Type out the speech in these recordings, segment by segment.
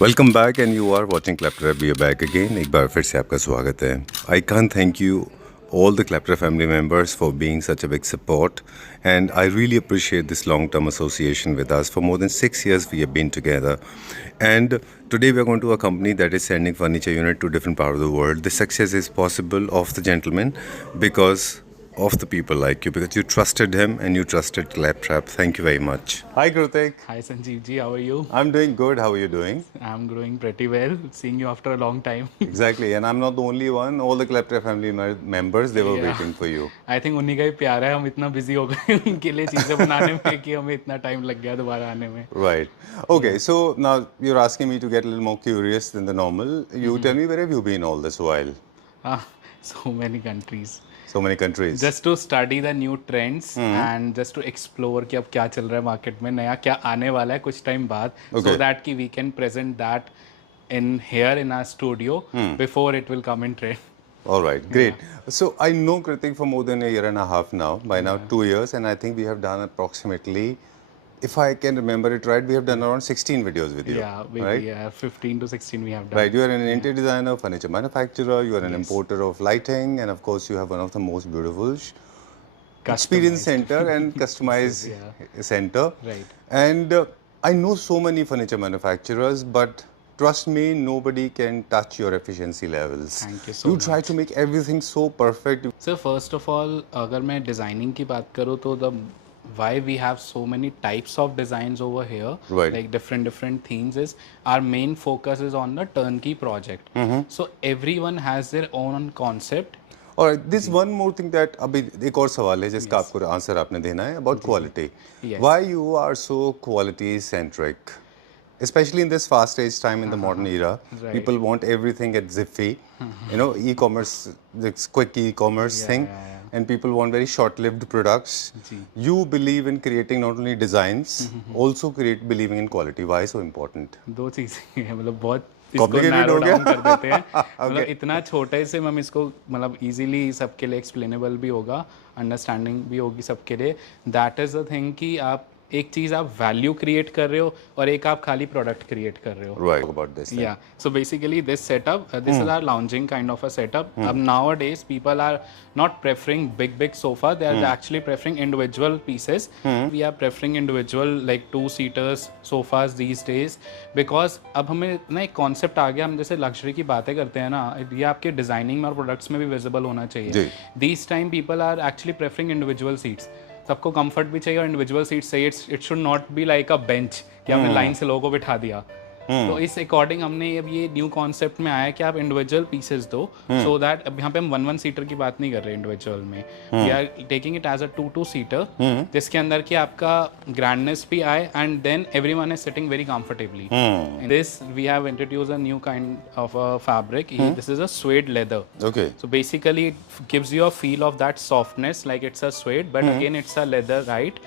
Welcome back and you are watching Clapter we are back again एक बार फिर से आपका स्वागत है I can thank you all the Clapter family members for being such a big support, and I really appreciate this long-term association with us. For more than 6 years we have been together, and today we are going to a company that is sending furniture unit to different part of the world. This success is possible of the gentleman because of the people like you, because you trusted him and you trusted Claptrap. Thank you very much. Hi Kritik. Hi Sanjeev ji, how are you? I'm doing good. How are you doing? I'm doing pretty well. Seeing you after a long time. Exactly, and I'm not the only one. All the Clapter family members, they were Yeah. waiting for you. I think उन्हीं का ही प्यार है, हम इतना busy हो गए उनके लिए चीज़ें बनाने में कि हमें इतना टाइम लग गया दोबारा आने में. Right. Okay, so now you're asking me to get a little more curious than the normal. You tell me, where have you been all this while? Ah, so many countries. So many countries. Just to study the new trends and just to explore कि अब क्या चल रहा है market में, नया क्या आने वाला है कुछ टाइम बाद, so that कि we can present that in here in our studio before it will come in trend. All right, great. So I know Kritik for more than a year and a half now, by now 2 years, and I think we have done approximately, if I can remember it right, we have done around 16 videos with you. Yeah, maybe right? yeah, 15 to 16 we have done. Right, you are an interior designer, furniture manufacturer, you are an importer of lighting, and of course you have one of the most beautiful experience center and customized center. Right. And I know so many furniture manufacturers, but trust me, nobody can touch your efficiency levels. Thank you so You much. try to make everything so perfect. So first of all, अगर मैं designing की बात करूँ तो the why we have so many types of designs over here, Right. like different themes, is our main focus is on the turnkey project. So everyone has their own concept. और this one more thing that अभी एक और सवाल है जिसका आपको answer आपने देना है about quality. Yes. Why you are so quality centric, especially in this fast age time in the modern era? Right. People want everything at Zippy, you know, e-commerce, this quick e-commerce thing, and people want very short-lived products. You believe in creating not only designs, also believing in quality. Why so important? दो चीज़ें हैं, मतलब बहुत इसको Complicated narrow हो गया? Down कर देते हैं. मतलब इतना छोटे से हम इसको मतलब इजीली सबके लिए एक्सप्लेनेबल भी होगा, अंडरस्टैंडिंग भी होगी सबके लिए. दैट इज़ द थिंग कि आप एक चीज़ आप वैल्यू क्रिएट कर रहे हो और एक आप खाली प्रोडक्ट क्रिएट कर रहे हो. Right. About this thing. Yeah, so basically this setup, this is our lounging kind of a setup. Nowadays people are not preferring big sofa, they are actually preferring individual pieces. We are preferring individual like 2-seaters sofas these days because अब हमें ना एक concept आ गया, हम जैसे luxury की बातें करते हैं ना, ये आपके डिजाइनिंग में और प्रोडक्ट्स में भी विजिबल होना चाहिए. These time people are actually preferring individual seats. सबको कंफर्ट भी चाहिए और इंडिविजुअल सीट चाहिए. It should not be like a bench कि हमने लाइन से लोगों को बिठा दिया. तो इस अकॉर्डिंग हमने अब ये न्यू कॉन्सेप्ट में आया कि आप इंडिविजुअल पीसेस दो, सो दैट अब यहाँ पे हम 1 सीटर की बात नहीं कर रहे इंडिविजुअल में, we are taking it as a 2 seater जिसके अंदर कि आपका ग्रैंडनेस भी आए and then everyone is sitting very comfortably. In this we have introduced a new kind of a fabric. This is a suede leather. Okay. So basically it gives you a feel of that softness like it's a suede but again it's a leather, right?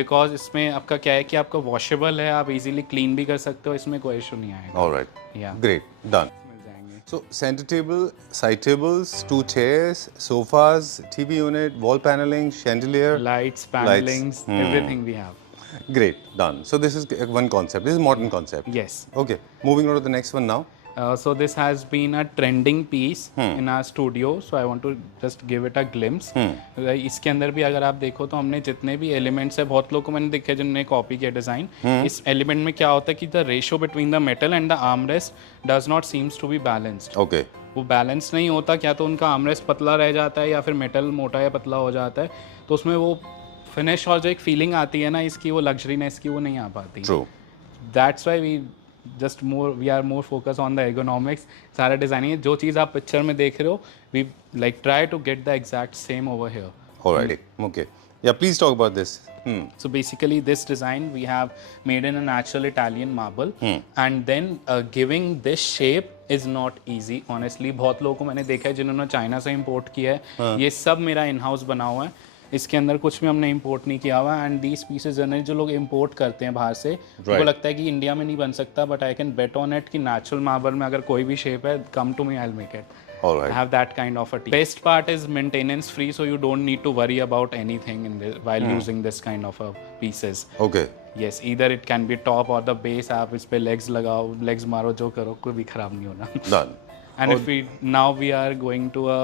Because इसमें आपका क्या है कि आपका washable है, आप easily clean भी कर सकते हो, इसमें कोई इशू नहीं आएगा. All right. Yeah. Great. Done. मिल जाएंगे. So center table, side tables, 2 chairs, sofas, TV unit, wall paneling, chandelier. Lights, panelings, everything we have. Great, done. So this is one concept. This is modern concept. Yes. Okay, moving on to the next one now. So this has been a trending piece in our studio, so I want to just give it a glimpse. इसके अंदर भी अगर आप देखो तो हमने जितने भी एलिमेंट्स है, बहुत लोगों को मैंने देखे जिन्होंने कॉपी किया डिज़ाइन. इस एलिमेंट में क्या होता है कि the ratio between the metal and the armrest does not seems to be balanced. Okay. वो बैलेंस नहीं होता, क्या तो उनका आर्मरेस्ट पतला रह जाता है या फिर मेटल मोटा या पतला हो जाता है, तो उसमें वो फिनिश और जो एक फीलिंग आती है ना इसकी, वो लग्जरीनेस की, वो नहीं आ पाती. True. That's why we are more focus on the ergonomics. सारा डिज़ाइनिंग जो चीज़ आप पिक्चर में देख रहे हो, we like try to get the exact same over here. Alrighty. Okay. Yeah, please talk about this. So basically this design we have made in a natural Italian marble and then giving this shape is not easy honestly. बहुत लोगों को मैंने देखा है जिन्होंने China से import किया है. ये सब मेरा इन हाउस बना हुआ है, इसके अंदर कुछ भी हमने इंपोर्ट नहीं किया हुआ. एंड दीज पीसेज जनरली जो लोग इंपोर्ट करते हैं बाहर से, उनको लगता है कि इंडिया में नहीं बन सकता, but I can bet on it कि नेचुरल मार्बल में अगर कोई भी शेप है, come to me, I will make it. All right. I have that kind of a team. Best part is maintenance free, so you don't need to worry about anything in this while using this kind of pieces. Okay. Yes, either it can be top or the base. आप इस पे legs लगाओ, legs मारो, जो करो, कोई भी खराब नहीं होना. Done. And if we are going to a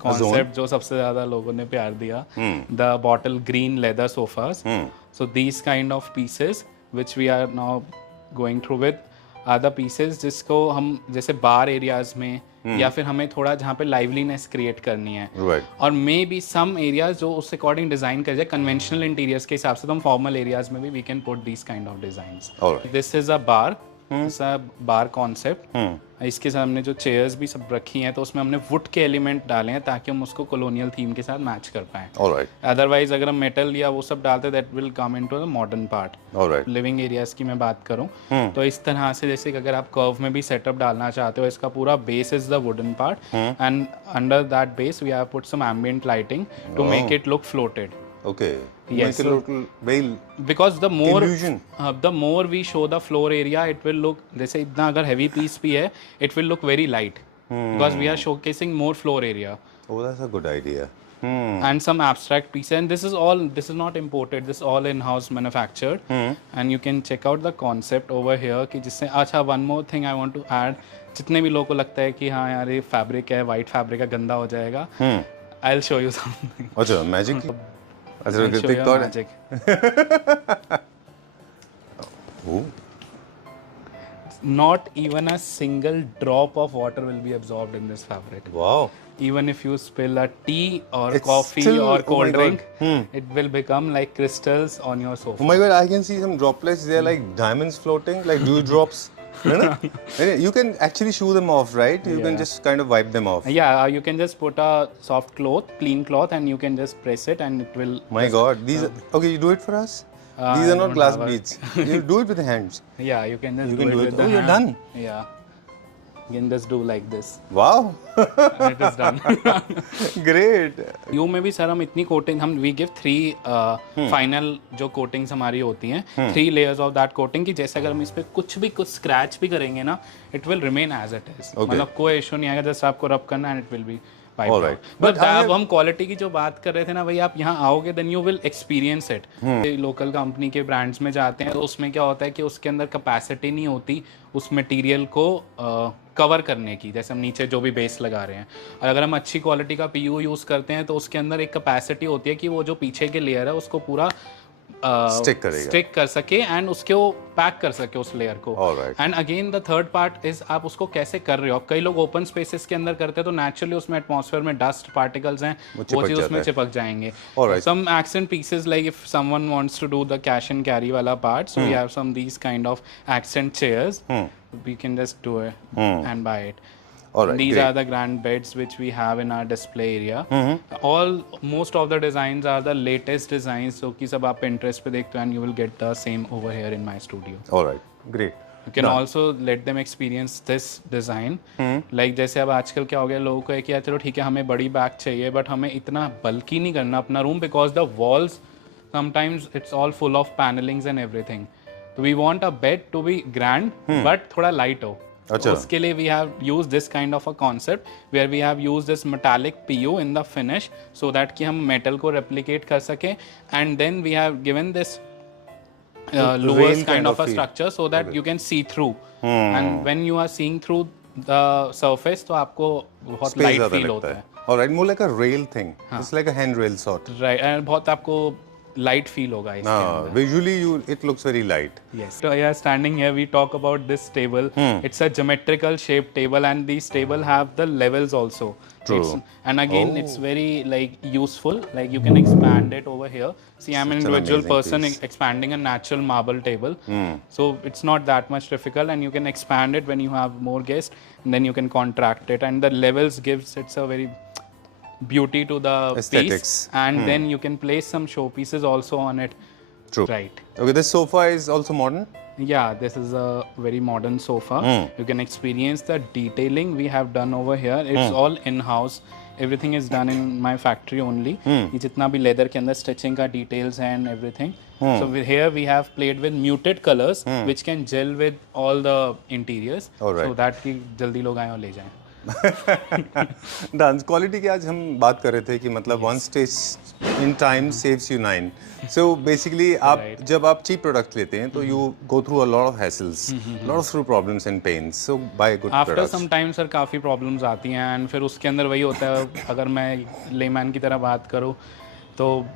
concept जो सबसे ज़्यादा लोगों ने प्यार दिया, the bottle green leather sofas. So these kind of pieces which we are now going through with are the pieces जिसको हम जैसे बार एरियाज में या फिर हमें थोड़ा जहाँ पे लाइवलीनेस क्रिएट करनी है, Right. और मे बी सम एरियाज जो उस अकॉर्डिंग डिजाइन कर जाए कन्वेंशनल इंटीरियर्स के हिसाब से, तो हम फॉर्मल एरियाज में भी we can put this kind of designs. Alright. This is a bar, bar concept. इसके साथ हमने जो चेयर्स भी सब रखी हैं तो उसमें हमने वुड के एलिमेंट डाले हैं ताकि हम उसको कॉलोनियल थीम के साथ मैच कर पाएं. Alright. अदरवाइज अगर हम मेटल या वो सब डालते that will come into the modern part. Alright. Living areas की मैं बात करूं तो इस तरह से, जैसे कि अगर आप कर्व में भी सेटअप डालना चाहते हो, इसका पूरा base is the wooden part and under that base we have put some ambient lighting to make it look floated. Okay. Yes, Make a so- little very Because illusion. the more we show the floor area, it will look, जैसे इतना अगर heavy piece भी है, it will look very light. Because we are showcasing more floor area. Oh, that's a good idea. And some abstract pieces, and this is not imported, this is all in-house manufactured. And you can check out the concept over here कि जिससे, अच्छा one more thing I want to add, जितने भी लोगों को लगता है कि हाँ यार ये फैब्रिक है, वाइट फैब्रिक है, गंदा हो जाएगा, I'll show you something. अच्छा, magic. अच्छा, I'll show Kritik you thought. magic. Oh. Not even a single drop of water will be absorbed in this fabric. Wow. Even if you spill a tea or It's coffee still- or oh my cold God. drink, it will become like crystals on your sofa. Oh my God, I can see some droplets. They are like diamonds floating, like dewdrops. You can actually shoo them off, right? You can Yeah. just kind of wipe them off. Yeah, you can just put a soft cloth, clean cloth, and you can just press it, and it will. My God, these. Okay, you do it for us. These are not don't glass have a- beads. You do it with the hands. Yeah, you can just You do can it do it. with the Oh, you're hand. done. Yeah, you can just do like this, Wow. and it is done. Great. You में भी sir हम इतनी coating, हम we give 3 final जो coatings हमारी होती हैं, 3 layers of that coating, की जैसे अगर हम इस पे कुछ स्क्रैच भी करेंगे ना, it will remain as it is. मतलब कोई इशू नहीं आएगा, जस्ट आपको रब करना and it will be wiped Alright. Out. But अब हम क्वालिटी की जो बात कर रहे थे ना भाई, आप यहाँ आओगे then you will experience it. Local company के ब्रांड्स में जाते हैं तो उसमें क्या होता है कि उसके अंदर कैपेसिटी नहीं होती उस मटेरियल को कवर करने की, जैसे हम नीचे जो भी बेस लगा रहे हैं. और अगर हम अच्छी क्वालिटी का पीयू यूज़ करते हैं तो उसके अंदर एक कैपेसिटी होती है कि वो जो पीछे के लेयर है उसको पूरा स्टिक कर सके एंड उसके वो पैक कर सके उस लेयर को. Alright. And again the third part is आप उसको कैसे कर रहे हो. कई लोग ओपन स्पेसेस के अंदर करते हैं तो नेचुरली उसमें एटमॉस्फेयर में डस्ट पार्टिकल्स हैं, वो चीज़ उसमें चिपक जाएंगे. Alright. Some accent pieces, like if someone wants to do the cash and carry wala part, so we have some these kind of accent chairs, we can just do it and buy it. Alright, These great. are the grand beds which we have in our display area. Most of the designs are the latest designs, so कि सब आप Pinterest पे देखते हो and you will get the same over here in my studio. All right. Great. You can also let them experience this design. Like जैसे अब आजकल क्या हो गया, लोगों को है कि यार चलो ठीक है हमें बड़ी बैग चाहिए बट हमें इतना बल्कि नहीं करना अपना room, because the walls sometimes it's all full of panelings and everything. So we want a bed to be grand but थोड़ा light हो. अच्छा. उसके लिए we have used this kind of a concept where we have used this metallic PU in the finish so that कि हम metal को replicate कर सकें, and then we have given this louvers rail kind of a feel. structure so that you can see through. And when you are seeing through the surface तो आपको बहुत Space light ज़्यादा feel लगता होता है. है. All right. More like a rail thing. It's like a handrail sort. Right, and बहुत आपको light feel होगा इसके अंदर. Visually, it looks very light. Yes. So yeah, standing here, we talk about this table. It's a geometrical shaped table, and these table have the levels also. True. And again, it's very like useful. Like you can expand it over here. See, I'm an Such an individual amazing person piece. expanding a natural marble table. So it's not that much difficult, and you can expand it when you have more guests, and then you can contract it. And the levels gives it's a very beauty to the Aesthetics. piece, and then you can place some showpieces also on it. True. Right. Okay, this sofa is also modern. Yeah, this is a very modern sofa. You can experience the detailing we have done over here. It's all in-house. Everything is done in my factory only. ये जितना भी leather के अंदर stitching का details है and everything. So here we have played with muted colors which can gel with all the interiors. Alright. So that कि जल्दी लोग आए और ले जाएं. डांस क्वालिटी की आज हम बात कर रहे थे कि मतलब one stage in time saves you nine. So basically आप Right. जब आप चीप प्रोडक्ट लेते हैं तो you go through a lot of hassles, lot of through problems and pains. So buy good after products. Some time sir काफ़ी problems आती हैं and फिर उसके अंदर वही होता है, अगर मैं लेमैन की तरह बात करूँ तो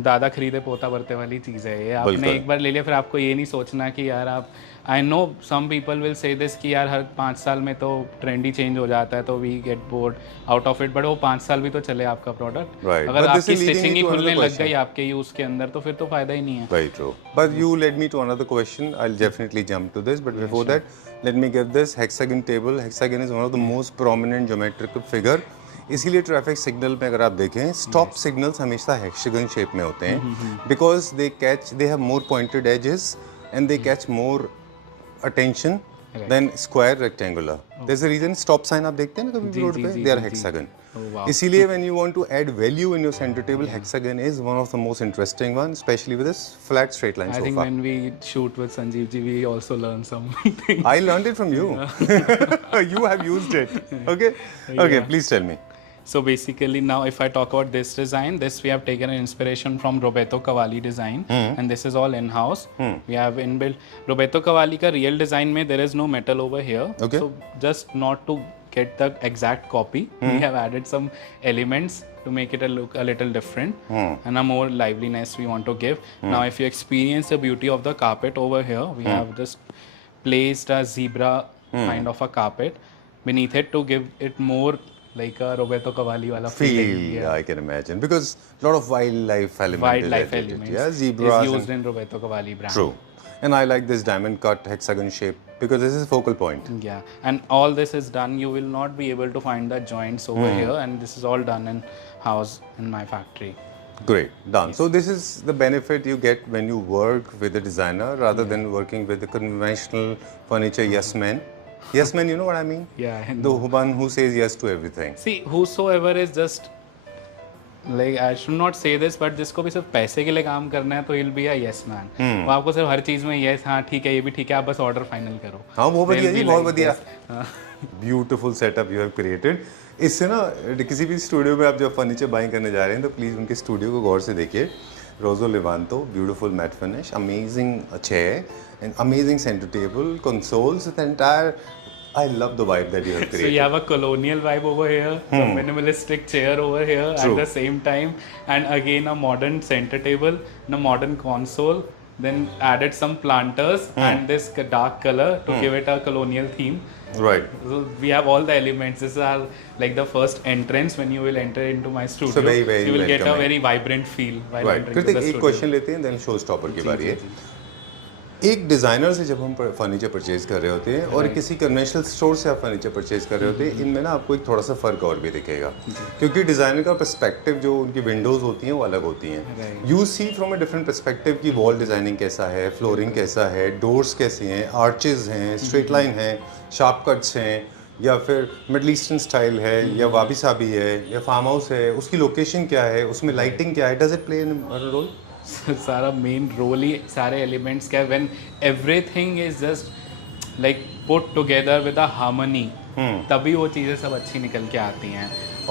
दादा खरीदे पोता भरते वाली चीज़ है ये. आपने बिल्कुल. एक बार ले लिया फिर आपको ये नहीं सोचना कि यार आप, I know some people will say this कि यार हर 5 साल में तो ट्रेंड ही चेंज हो जाता है तो we get bored out of it, but वो 5 साल भी तो चले आपका प्रोडक्ट. Right. अगर But this आपकी is leading स्टिचिंग me ही to another खुलने लग question. गई आपके यूज़ के अंदर तो फिर तो फ़ायदा ही नहीं है. Very true. But you led me to another question. I'll definitely jump to this. But before that, let me give this hexagon table. Hexagon is one of the most prominent geometrical figure. इसीलिए traffic signal में अगर आप देखें stop signals हमेशा hexagon shape में होते हैं because they have more pointed edges and they catch more attention than square rectangular. There is a reason stop sign आप देखते हैं ना कभी रोड पे, दे आर हेक्सागन. इसीलिए when you want to add value in your centre table, hexagon is one of the most interesting one, specially with this flat straight line I think sofa. when we shoot with Sanjeev ji, we also learn something. I learned it from you. You have used it. Okay. Okay. Yeah. Please tell me. So basically now if I talk about this design, this we have taken an inspiration from Roberto Cavalli design and this is all in-house. We have inbuilt Roberto Cavalli ka real design mein there is no metal over here. Okay. So just not to get the exact copy, we have added some elements to make it look a little different and a more liveliness we want to give. Now if you experience the beauty of the carpet over here, we have just placed a zebra kind of a carpet beneath it to give it more like a Roberto Cavalli wala feeling. Feel, I can imagine, because a lot of wildlife element Wildlife is added. elements Yeah, zebras. is used in Roberto Cavalli brand. True. And I like this diamond cut hexagon shape because this is focal point. Yeah, and all this is done. You will not be able to find the joints over here, and this is all done in house in my factory. Great, done. So this is the benefit you get when you work with a designer rather than working with the conventional furniture yes man. Yes man, you know what I mean? Yeah, I The one who says yes to everything. See, whosoever is just like, I should not say this, but जिसको भी सिर्फ पैसे के लिए काम करना है तो he'll be a yes man. वो आपको सिर्फ हर चीज़ में yes, हाँ ठीक है, ये भी ठीक है, आप बस ऑर्डर फाइनल करो. हाँ वो बढ़िया They'll जी, be बहुत like बढ़िया. this. हाँ. Beautiful setup you have created. इससे ना किसी भी स्टूडियो में आप जब फर्नीचर बाइंग करने जा रहे हैं तो प्लीज़ उनके स्टूडियो को गौर से देखिए. Rosso Levanto, beautiful matte finish, amazing chair and amazing centre table, consoles, the entire. I love the vibe that you have So you created. have a colonial vibe over here, a minimalistic chair over here True. at the same time, and again a modern center table and a modern console. Then added some planters and this dark color to give it a colonial theme. Right. So we have all the elements. This is our like the first entrance when you will enter into my studio. So very, very you will get a welcoming. very vibrant feel while Right. entering Kritik to the एक studio. Question लेते हैं, then show stopper की बारी है. एक designer से जब हम फर्नीचर परचेज कर रहे होते हैं और किसी कन्वेंशनल स्टोर से आप फर्नीचर परचेज कर रहे होते हैं, इनमें ना आपको एक थोड़ा सा फ़र्क और भी दिखेगा क्योंकि डिज़ाइनर का पर्सपेक्टिव जो उनकी विंडोज़ होती हैं वो अलग होती हैं. You see from a different perspective कि वॉल डिज़ाइनिंग कैसा है, फ्लोरिंग कैसा है, डोर्स कैसे हैं, आर्चेज हैं, स्ट्रेट लाइन है, शार्प कट्स हैं, या फिर मिडल ईस्टर्न स्टाइल है, या वाबी साबी है, या फार्म हाउस है, उसकी लोकेशन क्या है, उसमें लाइटिंग क्या है, does it play in role? सारा मेन रोल ही सारे एलिमेंट्स का, when everything is just like put together with a harmony, तभी वो चीज़ें सब अच्छी निकल के आती हैं.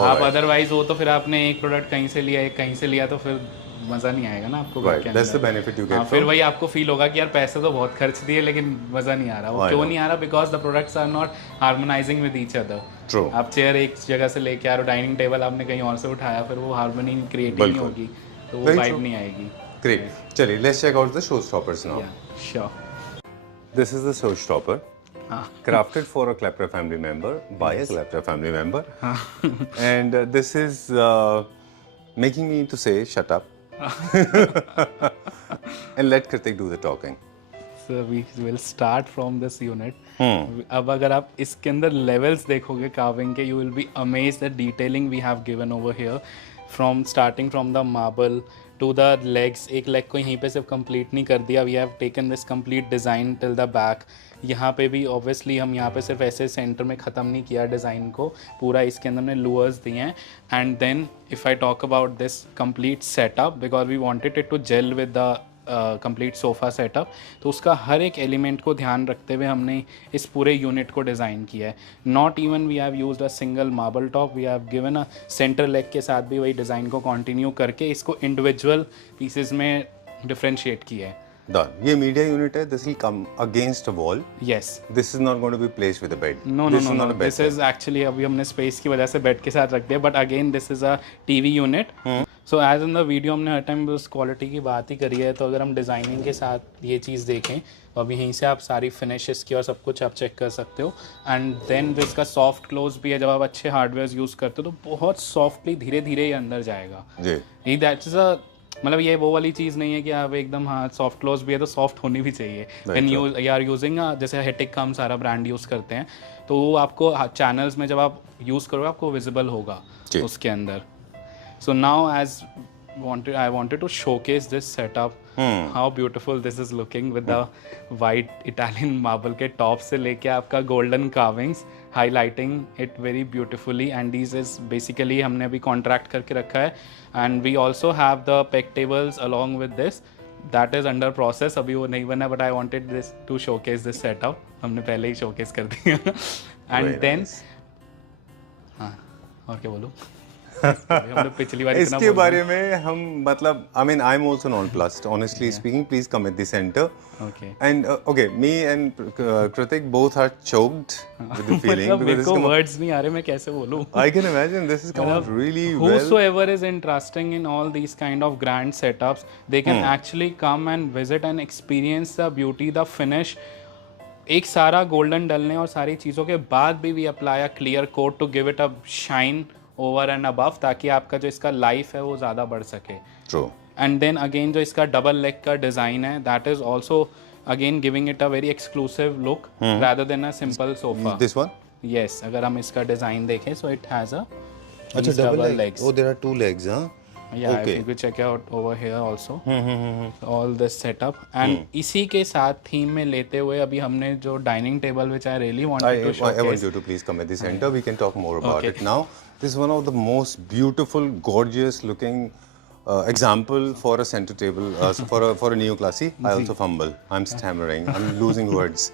आप अदरवाइज हो तो फिर आपने एक प्रोडक्ट कहीं से लिया, एक कहीं से लिया, तो फिर मज़ा नहीं आएगा ना आपको. Right, that's the benefit you get. फिर वही आपको फील होगा कि यार पैसे तो बहुत खर्च दिए लेकिन मज़ा नहीं आ रहा. वो क्यों नहीं आ रहा? Because the products are not harmonising with each other. True. आप चेयर एक जगह से लेके आ रहे हो, डाइनिंग टेबल आपने कहीं और से उठाया, फिर वो हार्मनी क्रिएट नहीं होगी, तो वो वाइब नहीं आएगी. Great. चलिए, let's check out the showstoppers now. Yeah, sure. This is the showstopper. Crafted for a Klepra family member by a Klepra family member. And this is making me to say, shut up. And let Kritik do the talking. So we will start from this unit. अब अगर आप इसके अंदर levels देखोगे carving के, you will be amazed at detailing we have given over here. From starting from the marble to the legs, एक leg को यहीं पे सिर्फ complete नहीं कर दिया. We have taken this complete design till the back. यहाँ पे भी ऑब्वियसली हम यहाँ पे सिर्फ ऐसे सेंटर में ख़त्म नहीं किया डिज़ाइन को, पूरा इसके अंदर हमने लूअर्स दिए हैं. And then if I talk about this complete setup, because we wanted it to gel with the complete sofa setup, तो उसका हर एक एलिमेंट को ध्यान रखते हुए हमने इस पूरे यूनिट को डिज़ाइन किया है. Not even we have used a single marble top, we have given a centre leg के साथ भी वही डिज़ाइन को कंटिन्यू करके इसको इंडिविजुअल पीसेस में डिफ्रेंशिएट किया है. Done. ये मीडिया यूनिट है. This will come against a wall. Yes. This is not going to be placed with a bed. No, This is no. not a bed This set. is actually अभी हमने space की वजह से bed के साथ रख दिया, but again this is a TV unit. So as in the video हमने हर टाइम उस क्वालिटी की बात ही करी है, तो अगर हम डिज़ाइनिंग के साथ ये चीज़ देखें तो अभी यहीं से आप सारी फिनिशेस की और सब कुछ आप चेक कर सकते हो. एंड देन इसका सॉफ्ट क्लोज भी है. जब आप अच्छे हार्डवेयर यूज़ करते हो तो बहुत सॉफ्टली धीरे धीरे ये अंदर जाएगा. जी. दैट इज़ अ मतलब ये वो वाली चीज़ नहीं है कि आप एकदम हाँ सॉफ्ट क्लोज भी है तो सॉफ्ट होनी भी चाहिए. व्हेन यू आर यूजिंग जैसे हेटिक का हम सारा ब्रांड यूज़ करते हैं, तो वो आपको चैनल्स में जब आप यूज़ करोगे आपको विजिबल होगा उसके अंदर. So now as I wanted to showcase this setup. How beautiful this is looking with the white Italian marble के top से लेके आपका golden carvings highlighting it very beautifully. And these is basically हमने अभी contract करके रखा है. And we also have the peg tables along with this. That is under process. अभी वो नहीं बना, but I wanted this to showcase this setup. हमने पहले ही showcase कर दिया. And then हाँ और क्या बोलूँ हम लोग पिछली बार इसके बारे में हम मतलब I mean I'm also nonplussed honestly speaking. Please come at the center. Okay. And okay, me and Kritik both are choked with the feeling मतलब मेरे because को this वर्ड्स नहीं आ रहे, मैं कैसे बोलूँ. I can imagine this has come out really well. Whosoever is interested in all these kind of grand setups, they can actually come and visit and experience the beauty, the finish. एक सारा golden डलने और सारी चीज़ों के बाद भी we apply a clear coat to give it a shine over and above, ताकि आपका जो इसका लाइफ है वो ज़्यादा बढ़ सके. True. एंड देन अगेन जो इसका डबल लेग का डिज़ाइन है, that is also again giving it a very exclusive look rather than a simple sofa. This one? Yes, अगर हम इसका डिज़ाइन देखें सो इट हैज़ अ अच्छा double legs. Oh, there are two legs, huh? Yeah, Okay. if you could check out over here also. All this setup. And इसी के साथ theme में लेते हुए अभी हमने जो dining table which I really wanted to I showcase. want you to please come at the center. We can talk more about it now. This is one of the most beautiful, gorgeous looking example for a center table, for a neoclassy. I also fumble. I'm stammering. I'm losing words,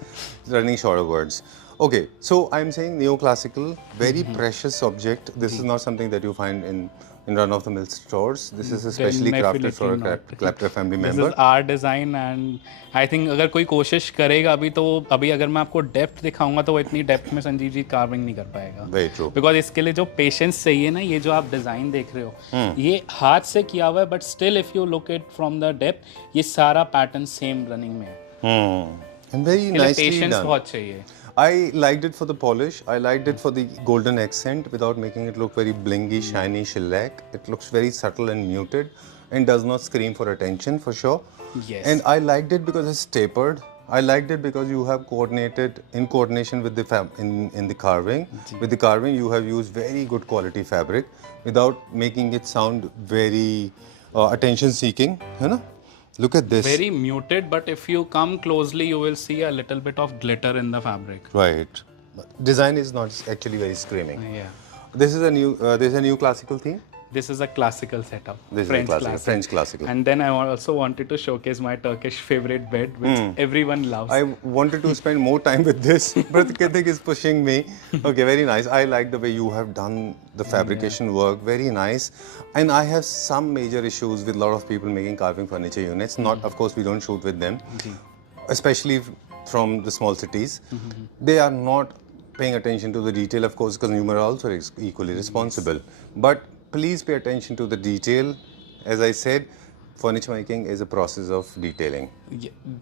running short of words. Okay, so I'm saying neoclassical, very precious object. This is not something that you find in run-of-the-mill stores. This is especially crafted for a Clapter family member. This is our design and I think अगर कोई कोशिश करेगा अभी तो अभी अगर मैं आपको डेप्थ दिखाऊंगा तो वो इतनी डेप्थ में संजीव जी कार्विंग नहीं कर पाएगा. Very true. बिकॉज इसके लिए जो पेशेंस चाहिए ना, ये जो आप डिज़ाइन देख रहे हो ये हाथ से किया हुआ है, but still if you look it from the depth ये सारा पैटर्न सेम रनिंग में है. And very nicely patience done. बहुत चाहिए. I liked it for the polish. I liked it for the golden accent without making it look very blingy, shiny, shellac. It looks very subtle and muted and does not scream for attention for sure. Yes. And I liked it because it's tapered. I liked it because you have coordinated in coordination with the in the carving. With the carving, you have used very good quality fabric without making it sound very attention-seeking. है ना? Look at this. Very muted, but if you come closely, you will see a little bit of glitter in the fabric. Right. Design is not actually very screaming. Yeah. This is a new. There's a new classical theme. This is a classical setup. This is a classical, French classical. And then I also wanted to showcase my Turkish favorite bed, which everyone loves. I wanted to spend more time with this, but Kritik is pushing me. Okay, very nice. I like the way you have done the fabrication work. Very nice. And I have some major issues with a lot of people making carving furniture units. Not, of course, we don't shoot with them, especially from the small cities. They are not paying attention to the detail, of course, because consumer also is equally responsible. But please pay attention to the detail. As I said, furniture making is a process of detailing.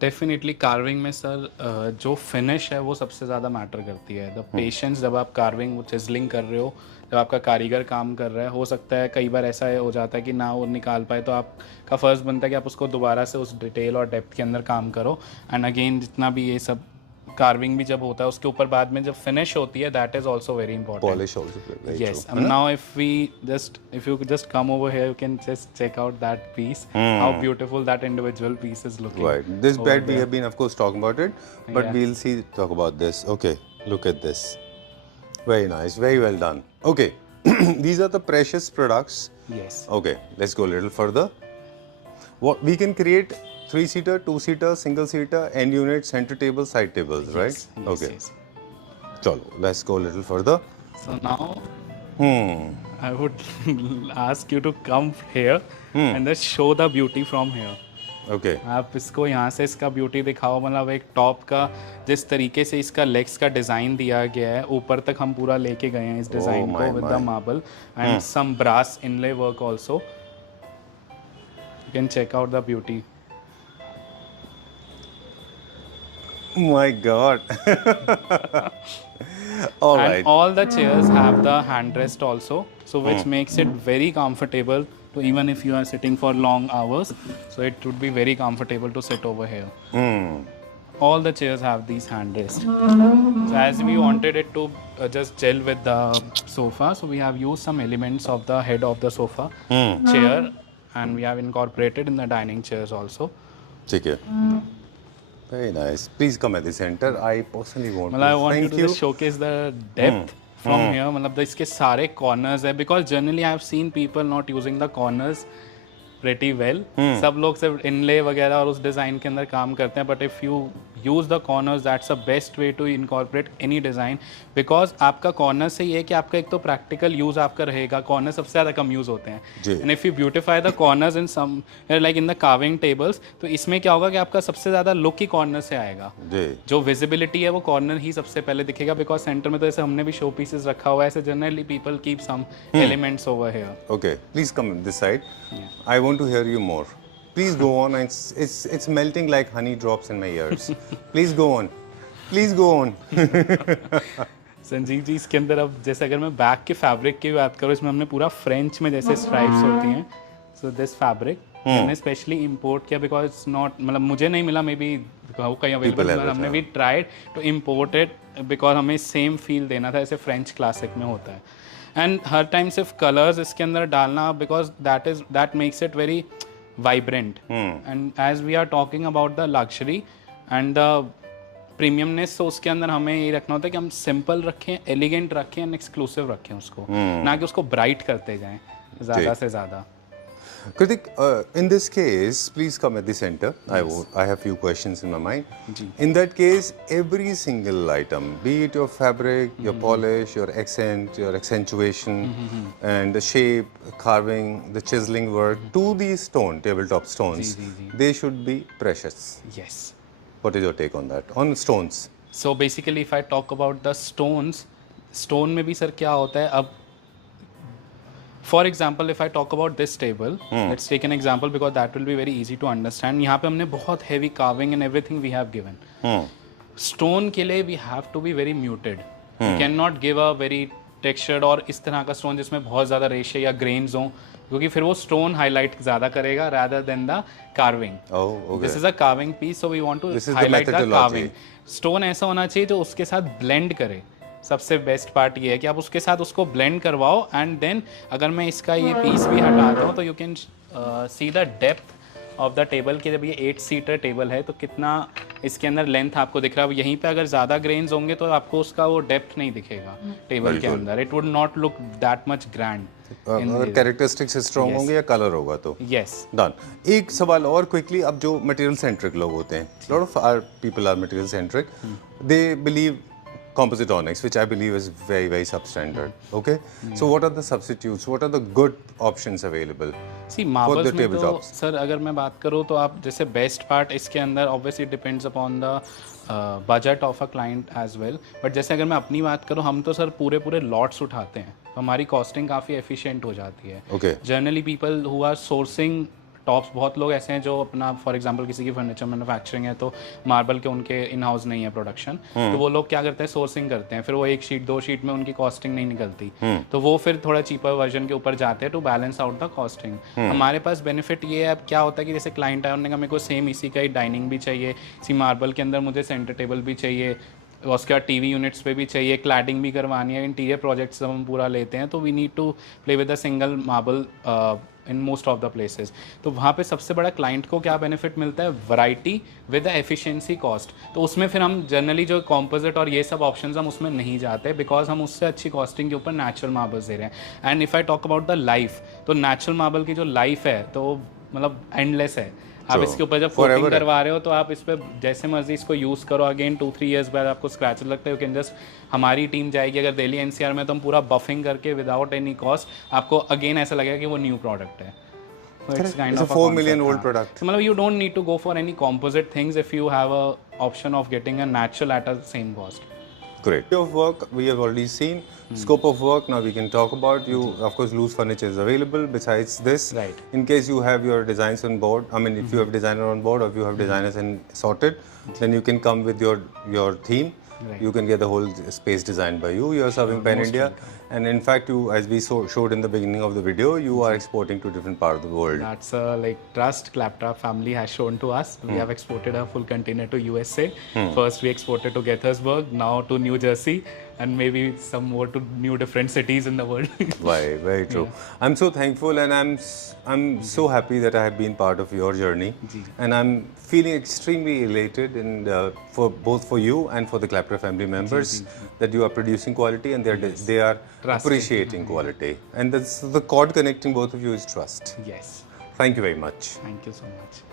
Definitely carving में sir जो finish है वो सबसे ज़्यादा matter करती है. The patience जब आप कार्विंग चिजलिंग कर रहे हो, जब आपका कारीगर काम कर रहा है, हो सकता है कई बार ऐसा हो जाता है कि ना वो निकाल पाए, तो आपका फर्स्ट बनता है कि आप उसको दोबारा से उस डिटेल और डेप्थ के अंदर काम करो. एंड अगेन जितना भी ये सब कार्विंग भी जब होता है उसके ऊपर बाद में जब फिनिश होती है, that is also very important. Polish also very Yes. true. Now if you just come over here, you can just check out that piece. How beautiful that individual piece is looking. Right. This bed we have been, of course, talking about it, but Yeah. we'll talk about this. Okay. Look at this. Very nice. Very well done. Okay. These are the precious products. Yes. Okay. Let's go a little further. What we can create 3-seater, 2-seater, single-seater, end unit, center table, side tables, right? Yes, yes, Okay. yes. Chalo, let's go a little further. So now I would ask you to come here and just show the beauty from here. Okay. आप इसको यहाँ से इसका beauty दिखाओ, मतलब एक top का जिस तरीके से इसका लेग्स का डिज़ाइन दिया गया है, ऊपर तक हम पूरा लेके गए हैं इस डिज़ाइन my, को with the marble and some brass inlay work also. You can check out the beauty. My God. All And right. all the chairs have the handrest also, so which makes it very comfortable to even if you are sitting for long hours, so it would be very comfortable to sit over here. All the chairs have these handrests. So as we wanted it to just gel with the sofa, so we have used some elements of the head of the sofa chair, and we have incorporated in the dining chairs also. ठीक है. Very nice. Please come at the center. I personally want मतलब I to want you thank to you. just showcase the depth from here. मतलब the इसके सारे corners है, because generally I have seen people not using the corners pretty well. सब लोग सिर्फ inlay वगैरह और उस design के अंदर काम करते हैं, but if you use the corners, that's the best way to incorporate any design, because आपका corner से ये है कि आपका एक तो practical use आपका रहेगा, corner सबसे ज़्यादा कम use होते हैं. जी. And if you beautify the corners in some like in the carving tables, तो इसमें क्या होगा कि आपका सबसे ज़्यादा look ही corner से आएगा. जी. जो विजिबिलिटी है वो कॉर्नर ही सबसे पहले दिखेगा, बिकॉज सेंटर में तो ऐसे हमने भी शो पीसेस रखा हुआ है, ऐसे generally people keep some elements over here. Okay. Please come this side. I want to hear you more. Please go on. It's melting like honey drops in my ears. Please go on. Please go on. Sanjeev ji, इसके अंदर अब जैसे अगर मैं back के fabric की बात करूँ, इसमें हमने पूरा फ्रेंच में जैसे स्ट्राइप्स होती हैं, सो दिस फैब्रिक हमने स्पेशली इंपोर्ट किया, बिकॉज इट्स नॉट, मतलब मुझे नहीं मिला, मे बी कहीं अवेलेबल, हमने भी tried to import it because हमें सेम फील देना था, ऐसे फ्रेंच क्लासिक में होता है. एंड हर टाइम सिर्फ कलर्स इसके अंदर डालना, because that makes it very vibrant. And as we are talking about the luxury and the premiumness, तो उसके अंदर हमें ये रखना होता है कि हम सिंपल रखें, एलिगेंट रखें एंड एक्सक्लूसिव रखें उसको, ना कि उसको ब्राइट करते जाएं ज़्यादा से ज़्यादा. Kritik, in this case, please come at the center. I have few questions in my mind. In that case, every single item, be it your fabric, your polish, your accent, your accentuation, and the shape, carving, the chiseling work, to these tabletop stones, they should be precious. Yes. What is your take on that? On stones? So basically, if I talk about the stones, stone में भी sir क्या होता है, अब for example, if I talk about this table, let's take an example because that will be very easy to understand. यहाँ पे हमने बहुत heavy carving and everything we have given. Stone के लिए we have to be very muted. You cannot give a very textured और इस तरह का stone जिसमें बहुत ज़्यादा रेशे या grains हों, क्योंकि फिर वो stone highlight ज़्यादा करेगा rather than the carving. Oh, okay. This is a carving piece, so we want to This is the highlight the methodology. carving. Stone ऐसा होना चाहिए जो उसके साथ blend करे. सबसे बेस्ट पार्ट ये है कि आप उसके साथ उसको ब्लेंड करवाओ, एंड देन अगर मैं इसका ये पीस भी हटाता हूँ तो you can see the depth of the table की. जब ये 8 सीटर टेबल है तो कितना इसके अंदर लेंथ आपको दिख रहा है. यहीं पे अगर ज़्यादा ग्रेन्स होंगे तो आपको उसका वो डेप्थ नहीं दिखेगा टेबल के अंदर. It would not look that much grand. अगर कैरेक्टरिस्टिक्स स्ट्रॉन्ग होंगे या कलर होगा तो. यस. डन. एक सवाल और क्विकली, अब जो मटेरियल सेंट्रिक लोग होते हैं, lot of our people are material centric, they believe composite onyx, which I believe is very, very substandard. Okay, so what are the substitutes? What are the good options available? See marbles में तो tabletops? Sir अगर मैं बात करूँ तो आप जैसे best part इसके अंदर obviously depends upon the budget of a client as well, but जैसे अगर मैं अपनी बात करूँ, हम तो सर पूरे लॉट्स उठाते हैं, तो हमारी कॉस्टिंग काफ़ी एफिशिएंट हो जाती है. Okay. Generally people who are sourcing tops, बहुत लोग ऐसे हैं जो अपना फॉर एग्जांपल किसी की फर्नीचर मैन्युफैक्चरिंग है तो मार्बल के उनके इन हाउस नहीं है प्रोडक्शन, तो वो लोग क्या करते हैं, सोर्सिंग करते हैं, फिर वो 1 शीट 2 शीट में उनकी कॉस्टिंग नहीं निकलती, तो वो फिर थोड़ा चीपर वर्जन के ऊपर जाते हैं to balance out the costing. हमारे पास बेनिफिट ये है, अब क्या होता है कि जैसे क्लाइंट आया, उन्होंने कहा मेरे को सेम इसी का ही डाइनिंग भी चाहिए, इसी मार्बल के अंदर मुझे सेंटर टेबल भी चाहिए, उसके बाद टीवी यूनिट्स पे भी चाहिए, क्लैडिंग भी करवानी है, इंटीरियर प्रोजेक्ट्स हम पूरा लेते हैं, तो we need to play with a single marble in most of the places. तो वहाँ पे सबसे बड़ा क्लाइंट को क्या बेनिफिट मिलता है, variety with the efficiency cost. तो उसमें फिर हम जनरली जो कॉम्पोजिट और ये सब ऑप्शंस हम उसमें नहीं जाते, बिकॉज हम उससे अच्छी कॉस्टिंग के ऊपर नेचुरल मार्बल्स दे रहे हैं. And if I talk about the life, तो नेचुरल मार्बल की जो लाइफ है तो मतलब एंडलेस है. आप इसके ऊपर जब Forever कोटिंग है। करवा रहे हो तो आप इस पर जैसे मर्जी इसको यूज़ करो, अगेन 2-3 ईयर्स बाद आपको स्क्रैचेस लगते हैं, यू कैन जस्ट, हमारी टीम जाएगी अगर दिल्ली एनसीआर में तो हम पूरा बफिंग करके विदाउट एनी कॉस्ट आपको अगेन ऐसा लगेगा कि वो न्यू प्रोडक्ट है. So it's kind It's a of 4 a million concept, old हाँ. product. So मतलब you don't need to go for any composite things if you have a option of getting a natural at a same cost. Great. Of work we have already seen. Scope of work now we can talk about. You of course loose furniture is available. Besides this, Right. in case you have your designs on board. I mean, if you have designer on board or if you have designers and sorted, then you can come with your theme. Right. You can get the whole space designed by you. You are serving Pan most India, welcome. and in fact, you, as we showed in the beginning of the video, you are exporting to different parts of the world. That's like trust Claptrap family has shown to us. We have exported a full container to USA. First we exported to Gaithersburg, now to New Jersey, and maybe some more to new different cities in the world. Why? Very true. I'm so thankful, and I'm so happy that I have been part of your journey, and I'm feeling extremely elated, and for both for you and for the Claptrap family members, that you are producing quality and they are Trusting. appreciating quality, and that's the cord connecting both of you is trust. Yes. Thank you very much. Thank you so much.